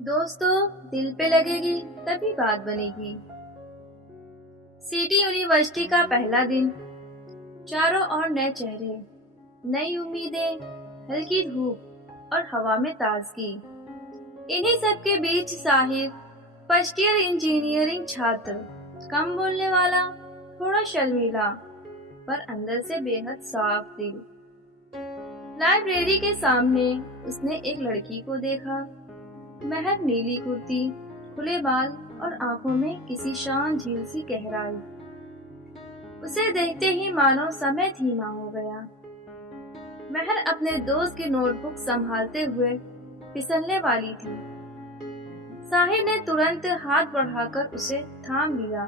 दोस्तों, दिल पे लगेगी तभी बात बनेगी। सिटी यूनिवर्सिटी का पहला दिन। चारों ओर नए चेहरे, नई उम्मीदें, हल्की धूप और हवा में ताजगी। इन्हीं सब के बीच साहिर, फर्स्ट ईयर इंजीनियरिंग छात्र, कम बोलने वाला, थोड़ा शर्मीला, पर अंदर से बेहद साफ दिल। लाइब्रेरी के सामने उसने एक लड़की को देखा। महक नीली कुर्ती, खुले बाल और आंखों में किसी शांत झील सी गहराई। उसे देखते ही मानो समय धीमा हो गया। महर अपने दोस्त की नोटबुक संभालते हुए फिसलने वाली थी। साहिर ने तुरंत हाथ बढ़ाकर उसे थाम लिया।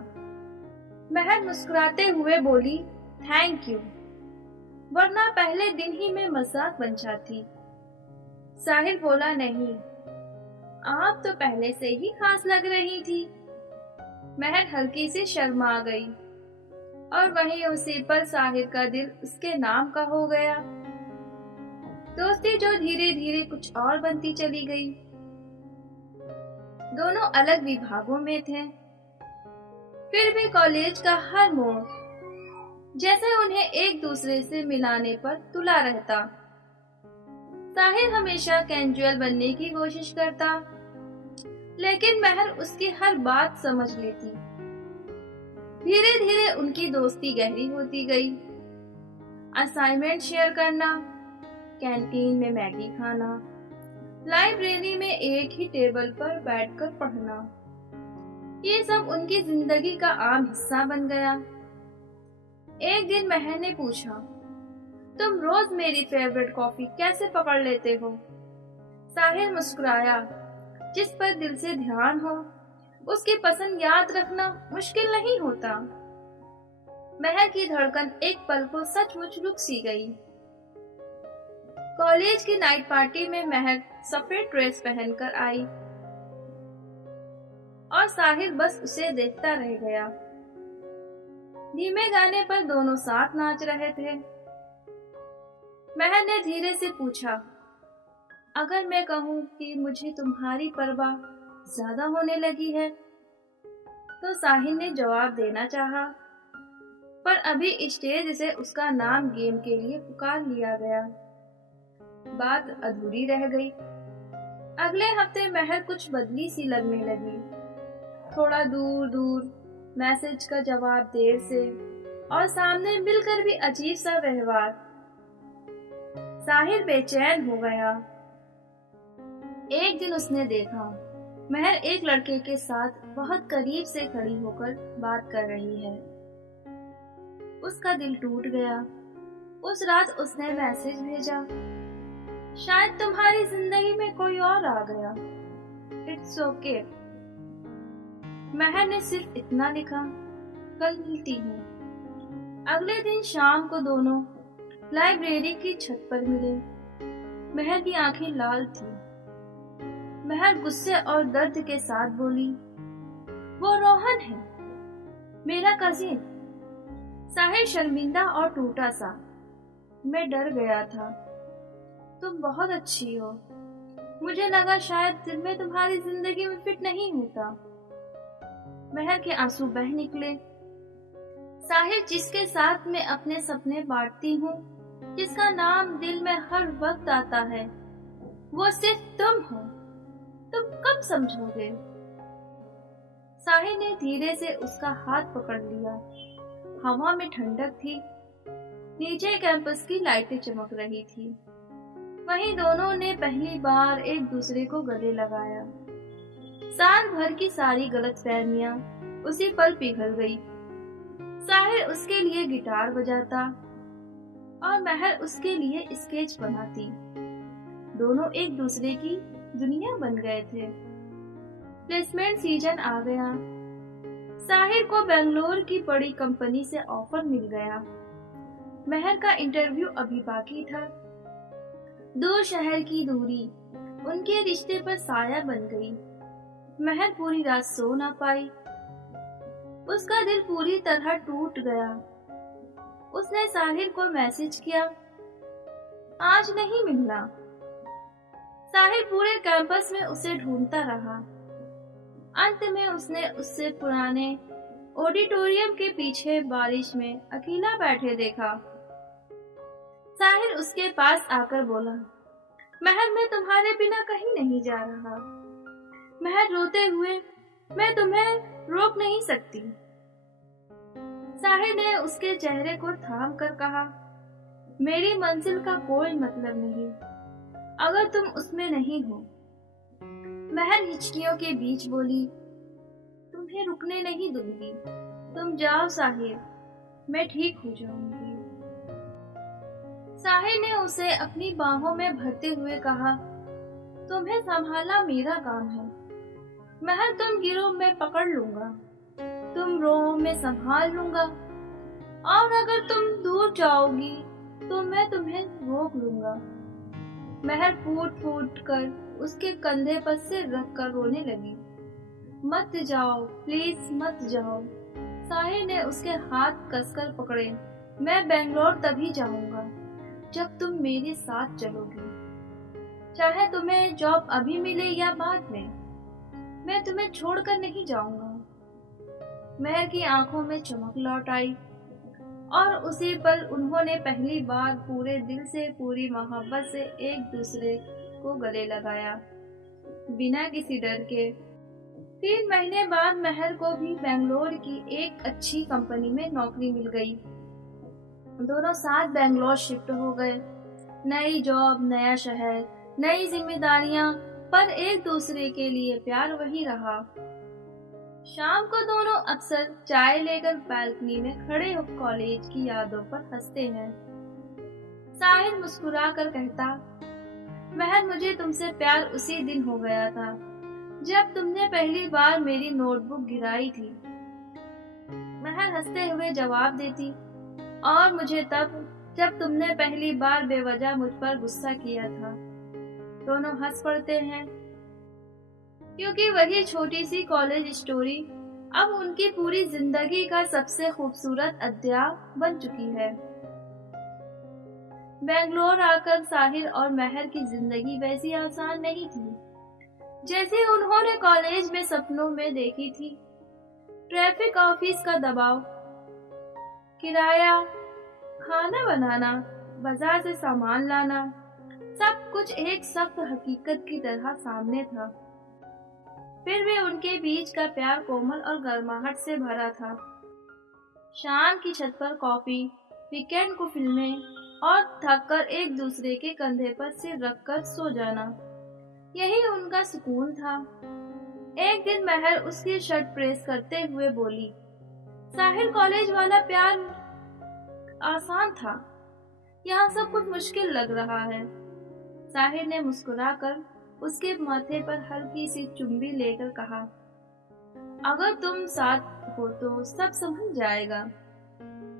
महर मुस्कुराते हुए बोली, थैंक यू, वरना पहले दिन ही में मजाक बन जाती। साहिर बोला, नहीं, आप तो पहले से ही खास लग रही थी। महक हल्की सी शर्मा गई और वहीं उसी पर साहिर का दिल उसके नाम का हो गया। दोस्ती जो धीरे धीरे कुछ और बनती चली गई। दोनों अलग विभागों में थे, फिर भी कॉलेज का हर मोड़ जैसे उन्हें एक दूसरे से मिलाने पर तुला रहता। साहिर हमेशा कैजुअल बनने की कोशिश करता, लेकिन महर उसकी हर बात समझ लेती। धीरे धीरे उनकी दोस्ती गहरी होती गई। असाइनमेंट शेयर करना, कैंटीन में मैगी खाना, लाइब्रेरी में एक ही टेबल पर बैठकर पढ़ना, ये सब उनकी जिंदगी का आम हिस्सा बन गया। एक दिन महर ने पूछा, तुम रोज मेरी फेवरेट कॉफी कैसे पकड़ लेते हो? साहिर मुस्कुराया, जिस पर दिल से ध्यान हो उसकी पसंद याद रखना मुश्किल नहीं होता। महर की धड़कन एक पल को सचमुच रुक सी गई। कॉलेज की नाइट पार्टी में महर सफेद ड्रेस पहनकर आई और साहिर बस उसे देखता रह गया। धीमे गाने पर दोनों साथ नाच रहे थे। महर ने धीरे से पूछा, अगर मैं कहूं कि मुझे तुम्हारी परवाह ज्यादा होने लगी है? तो साहिर ने जवाब देना चाहा, पर अभी स्टेज से उसका नाम गेम के लिए पुकार लिया गया। बात अधूरी रह गई। अगले हफ्ते महर कुछ बदली सी लगने लगी। थोड़ा दूर दूर, मैसेज का जवाब देर से, और सामने मिलकर भी अजीब सा व्यवहार। साहिर बेचैन हो गया। एक दिन उसने देखा महर एक लड़के के साथ बहुत करीब से खड़ी होकर बात कर रही है। उसका दिल टूट गया। उस रात उसने मैसेज भेजा, शायद तुम्हारी जिंदगी में कोई और आ गया, इट्स ओके। महर ने सिर्फ इतना लिखा, कल मिलती हूँ। अगले दिन शाम को दोनों लाइब्रेरी की छत पर मिले। महर की आंखें लाल थी। महर गुस्से और दर्द के साथ बोली, वो रोहन है, मेरा कजिन। साहिर शर्मिंदा और टूटा सा, मैं डर गया था, तुम बहुत अच्छी हो, मुझे लगा शायद मैं तुम्हारी जिंदगी में फिट नहीं होता। महर के आंसू बह निकले। साहिर, जिसके साथ मैं अपने सपने बांटती हूँ, जिसका नाम दिल में हर वक्त आता है, वो सिर्फ तुम हो, तुम कब समझोगे? साहिर ने धीरे से उसका हाथ पकड़ लिया। हवा में ठंडक थी। नीचे कैंपस की लाइटें चमक रही थी। वहीं दोनों ने पहली बार एक दूसरे को गले लगाया। साल भर की सारी गलतफहमियां उसी पल पिघल गई। साहिर उसके लिए गिटार बजाता और महर उसके लिए स्केच बनाती। दोनों एक दूसरे की दुनिया बन गए थे। प्लेसमेंट सीजन आ गया। साहिर को बेंगलोर की बड़ी कंपनी से ऑफर मिल गया। महर का इंटरव्यू अभी बाकी था। दूर शहर की दूरी उनके रिश्ते पर साया बन गई। महर पूरी रात सो ना पाई। उसका दिल पूरी तरह टूट गया। उसने साहिर को मैसेज किया, आज नहीं मिलना। साहिर पूरे कैंपस में उसे ढूंढता रहा। अंत में उसने उससे पुराने ऑडिटोरियम के पीछे बारिश में अकेला बैठे देखा। साहिर उसके पास आकर बोला, महर, मैं तुम्हारे बिना कहीं नहीं जा रहा। महर रोते हुए, मैं तुम्हें रोक नहीं सकती। साहिर ने उसके चेहरे को थाम कर कहा, मेरी मंजिल का कोई मतलब नहीं अगर तुम उसमें नहीं हो। महर हिचकियों के बीच बोली, तुम्हें रुकने नहीं दूंगी। तुम जाओ साहिर, मैं ठीक हो जाऊंगी। साहिर ने उसे अपनी बाहों में भरते हुए कहा, तुम्हें संभालना मेरा काम है। महर, तुम गिरो मैं पकड़ लूंगा, तुम रो मैं संभाल लूंगा, और अगर तुम दूर जाओगी तो मैं तुम्हें रोक लूंगा। महर फूट फूट कर उसके कंधे पर सिर रख कर रोने लगी। मत जाओ, प्लीज मत जाओ। साहिर ने उसके हाथ कसकर पकड़े। मैं बेंगलोर तभी जाऊंगा जब तुम मेरे साथ चलोगी, चाहे तुम्हें जॉब अभी मिले या बाद में, मैं तुम्हें छोड़कर नहीं जाऊंगा। महर की आंखों में चमक लौट आई और उसी पल उन्होंने पहली बार पूरे दिल से, पूरी मोहब्बत से एक दूसरे को गले लगाया, बिना किसी डर के। 3 महीने बाद महर को भी बेंगलोर की एक अच्छी कंपनी में नौकरी मिल गई। दोनों साथ बेंगलोर शिफ्ट हो गए। नई जॉब, नया शहर, नई जिम्मेदारियां, पर एक दूसरे के लिए प्यार वही रहा। शाम को दोनों अक्सर चाय लेकर बालकनी में खड़े होकर कॉलेज की यादों पर हंसते हैं। साहिर मुस्कुरा कर कहता, महर, मुझे तुमसे प्यार उसी दिन हो गया था जब तुमने पहली बार मेरी नोटबुक गिराई थी। महर हंसते हुए जवाब देती, और मुझे तब जब तुमने पहली बार बेवजह मुझ पर गुस्सा किया था। दोनों हंस पड़ते हैं क्योंकि वही छोटी सी कॉलेज स्टोरी अब उनकी पूरी जिंदगी का सबसे खूबसूरत अध्याय बन चुकी है। बेंगलोर आकर साहिर और महर की जिंदगी वैसी आसान नहीं थी जैसे उन्होंने कॉलेज में सपनों में देखी थी। ट्रैफिक, ऑफिस का दबाव, किराया, खाना बनाना, बाजार से सामान लाना, सब कुछ एक सख्त हकीकत की तरह सामने था। फिर भी उनके बीच का प्यार कोमल और गर्माहट से भरा था। शाम की छत पर कॉफी, वीकेंड को फिल्में, और थककर एक दूसरे के कंधे पर सिर रखकर सो जाना, यही उनका सुकून था। एक दिन महर उसकी शर्ट प्रेस करते हुए बोली, साहिर, कॉलेज वाला प्यार आसान था, यहाँ सब कुछ मुश्किल लग रहा है। साहिर ने मुस्कुराकर उसके माथे पर हल्की सी चुम्बी लेकर कहा, अगर तुम साथ हो तो सब समझ जाएगा।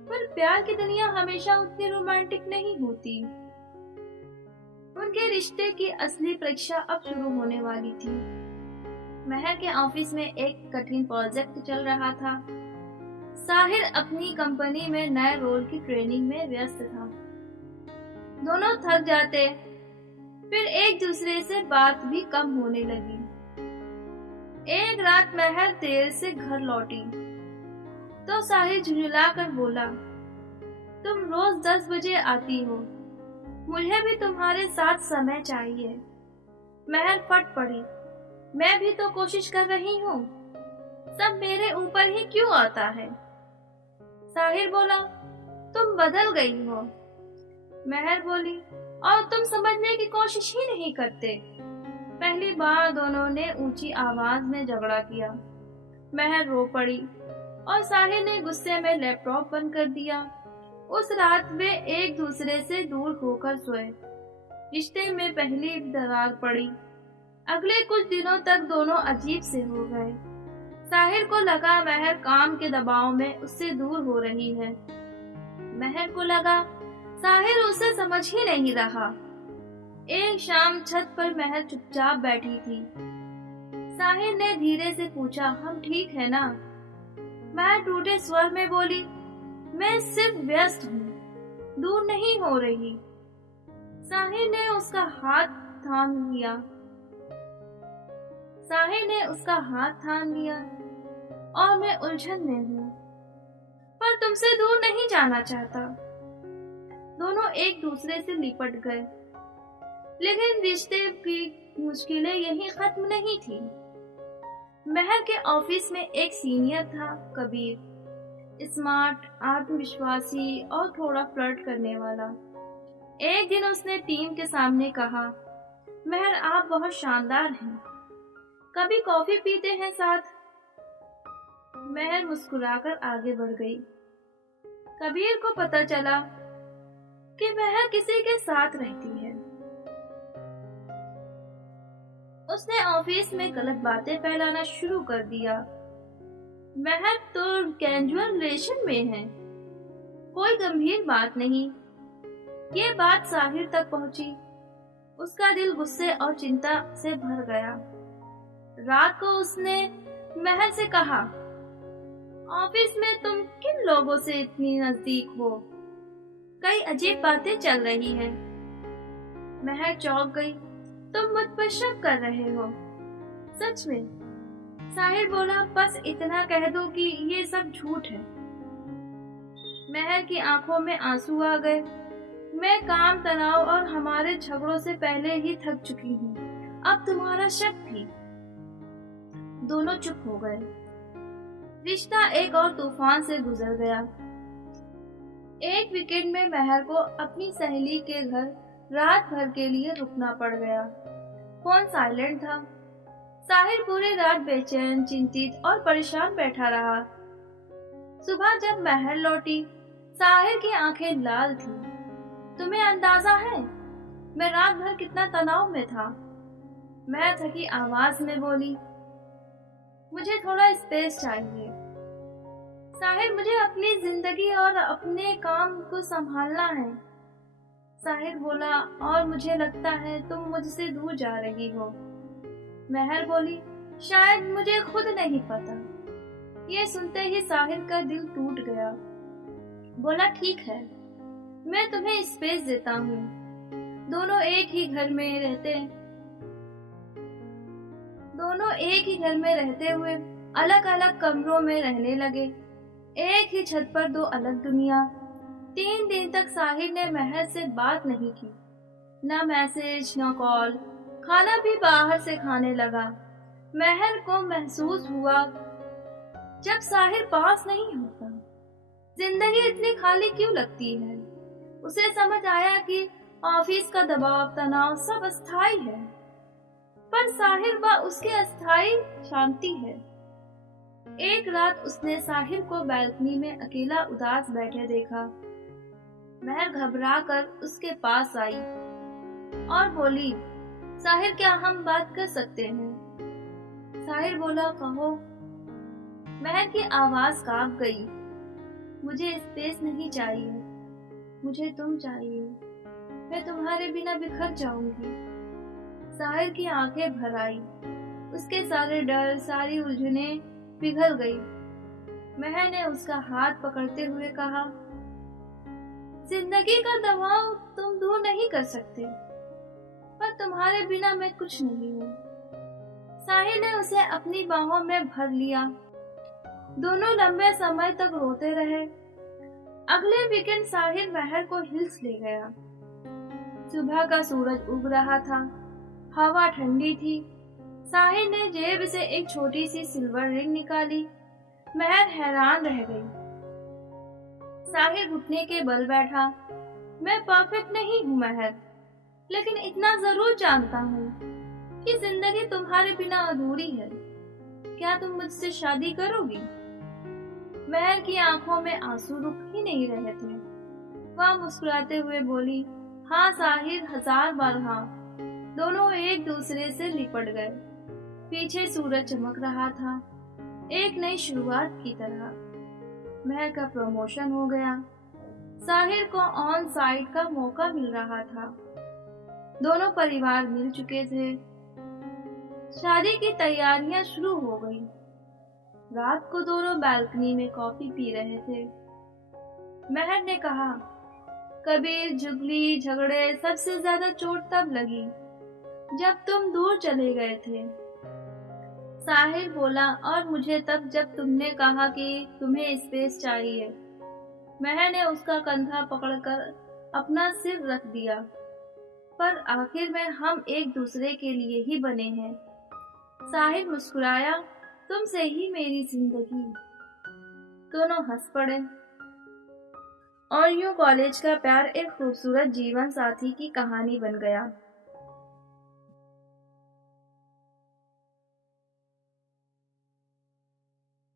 पर प्यार की दुनिया हमेशा उतनी रोमांटिक नहीं होती। उनके रिश्ते की असली परीक्षा अब शुरू होने वाली थी। महर के ऑफिस में एक कठिन प्रोजेक्ट चल रहा था। साहिर अपनी कंपनी में नए रोल की ट्रेनिंग में व्यस्त था। दोनों थक जाते, फिर एक दूसरे से बात भी कम होने लगी। एक रात महर देर से घर लौटी तो साहिर झुंझला कर बोला, तुम रोज 10 बजे आती हो, मुझे भी तुम्हारे साथ समय चाहिए। महर फट पड़ी, मैं भी तो कोशिश कर रही हूँ, सब मेरे ऊपर ही क्यों आता है। साहिर बोला, तुम बदल गई हो। महर बोली, और तुम समझने की कोशिश ही नहीं करते। पहली बार दोनों ने ऊंची आवाज में झगड़ा किया। महर रो पड़ी और साहिर ने गुस्से में लैपटॉप बंद कर दिया। उस रात वे एक दूसरे से दूर होकर सोए। रिश्ते में पहली दरार पड़ी। अगले कुछ दिनों तक दोनों अजीब से हो गए। साहिर को लगा महर काम के दबाव में उससे दूर हो रही है। महर को लगा साहिर उसे समझ ही नहीं रहा। एक शाम छत पर महर चुपचाप बैठी थी। साहिर ने धीरे से पूछा, हम ठीक है ना? महर टूटे स्वर में बोली, मैं सिर्फ व्यस्त हूँ, दूर नहीं हो रही। साहिर ने उसका हाथ थाम लिया। साहिर ने उसका हाथ थाम लिया। और मैं उलझन में हूँ, पर तुमसे दूर नहीं जाना चाहता। दोनों एक दूसरे से लिपट गए, लेकिन रिश्ते की मुश्किलें यहीं खत्म नहीं थी। महर के ऑफिस में एक सीनियर था, कबीर। स्मार्ट, आत्मविश्वासी और थोड़ा फ्लर्ट करने वाला। एक दिन उसने टीम के सामने कहा, महर आप बहुत शानदार हैं, कभी कॉफी पीते हैं साथ? महर मुस्कुराकर आगे बढ़ गई। कबीर को पता चला कि महर किसी के साथ रहती है। उसने ऑफिस में गलत बातें फैलाना शुरू कर दिया। महर तो कैजुअल रिलेशन में है, कोई गंभीर बात नहीं। ये बात साहिर तक पहुंची। उसका दिल गुस्से और चिंता से भर गया। रात को उसने महर से कहा, ऑफिस में तुम किन लोगों से इतनी नजदीक हो? कई अजीब बातें चल रही हैं। महर चौंक गई। तुम मुझ पर शक कर रहे हो? सच में? साहिर बोला, बस इतना कह दो कि ये सब झूठ है। महर की आंखों में आंसू आ गए। मैं काम, तनाव और हमारे झगड़ों से पहले ही थक चुकी हूँ, अब तुम्हारा शक भी। दोनों चुप हो गए। रिश्ता एक और तूफान से गुजर गया। एक वीकेंड में महर को अपनी सहेली के घर रात भर के लिए रुकना पड़ गया। फोन साइलेंट था। साहिर पूरी रात बेचैन, चिंतित और परेशान बैठा रहा। सुबह जब महर लौटी, साहिर की आंखें लाल थीं। तुम्हें अंदाजा है मैं रात भर कितना तनाव में था? मैं थकी आवाज में बोली, मुझे थोड़ा स्पेस चाहिए साहिर, मुझे अपनी जिंदगी और अपने काम को संभालना है। साहिर बोला, और मुझे लगता है तुम मुझसे दूर जा रही हो। महर बोली, शायद मुझे खुद नहीं पता। ये सुनते ही साहिर का दिल टूट गया। बोला, ठीक है, मैं तुम्हें स्पेस देता हूँ। दोनों एक ही घर में रहते हुए अलग अलग कमरों में रहने लगे। एक ही छत पर दो अलग दुनिया। 3 दिन तक साहिर ने महर से बात नहीं की, न मैसेज न कॉल। खाना भी बाहर से खाने लगा। महर को महसूस हुआ जब साहिर पास नहीं होता, जिंदगी इतनी खाली क्यों लगती है। उसे समझ आया कि ऑफिस का दबाव, तनाव सब अस्थाई है, पर साहिर व उसकी अस्थाई शांति है। एक रात उसने साहिर को बालकनी में अकेला उदास बैठे देखा। महर घबरा कर उसके पास आई और बोली, साहिर क्या हम बात कर सकते हैं? साहिर बोला, कहो। महर की आवाज कांप गई। मुझे स्पेस नहीं चाहिए, मुझे तुम चाहिए। मैं तुम्हारे बिना बिखर जाऊंगी। साहिर की आंखें भर आई। उसके सारे डर, सारी उलझनें पिघल गई। महर ने उसका हाथ पकड़ते हुए कहा, जिंदगी का दबाव तुम दूर नहीं कर सकते, पर तुम्हारे बिना मैं कुछ नहीं हूँ। साहिर ने उसे अपनी बाहों में भर लिया। दोनों लंबे समय तक रोते रहे। अगले वीकेंड साहिर महर को हिल्स ले गया। सुबह का सूरज उग रहा था, हवा ठंडी थी। साहिर ने जेब से एक छोटी सी सिल्वर रिंग निकाली। महर हैरान रह गई। साहिर घुटने के बल बैठा। मैं परफेक्ट नहीं हूँ महर, लेकिन इतना जरूर जानता हूँ कि जिंदगी तुम्हारे बिना अधूरी है। क्या तुम मुझसे शादी करोगी? महर की आंखों में आंसू रुक ही नहीं रहे थे। वह मुस्कुराते हुए बोली, हाँ साहिर, 1000 बार हाँ। दोनों एक दूसरे से लिपट गए। पीछे सूरज चमक रहा था, एक नई शुरुआत की तरह। महर का प्रमोशन हो गया। साहिर को ऑन साइट का मौका मिल रहा था। दोनों परिवार मिल चुके थे। शादी की तैयारियां शुरू हो गई। रात को दोनों बालकनी में कॉफी पी रहे थे। महर ने कहा, कबीर, जुगली, झगड़े, सबसे ज्यादा चोट तब लगी जब तुम दूर चले गए थे। साहिर बोला, और मुझे तब जब तुमने कहा कि तुम्हें स्पेस चाहिए। महर ने उसका कंधा पकड़कर अपना सिर रख दिया। पर आखिर में हम एक दूसरे के लिए ही बने हैं। साहिर मुस्कुराया, तुमसे ही मेरी जिंदगी। दोनों हंस पड़े और यूं कॉलेज का प्यार एक खूबसूरत जीवन साथी की कहानी बन गया।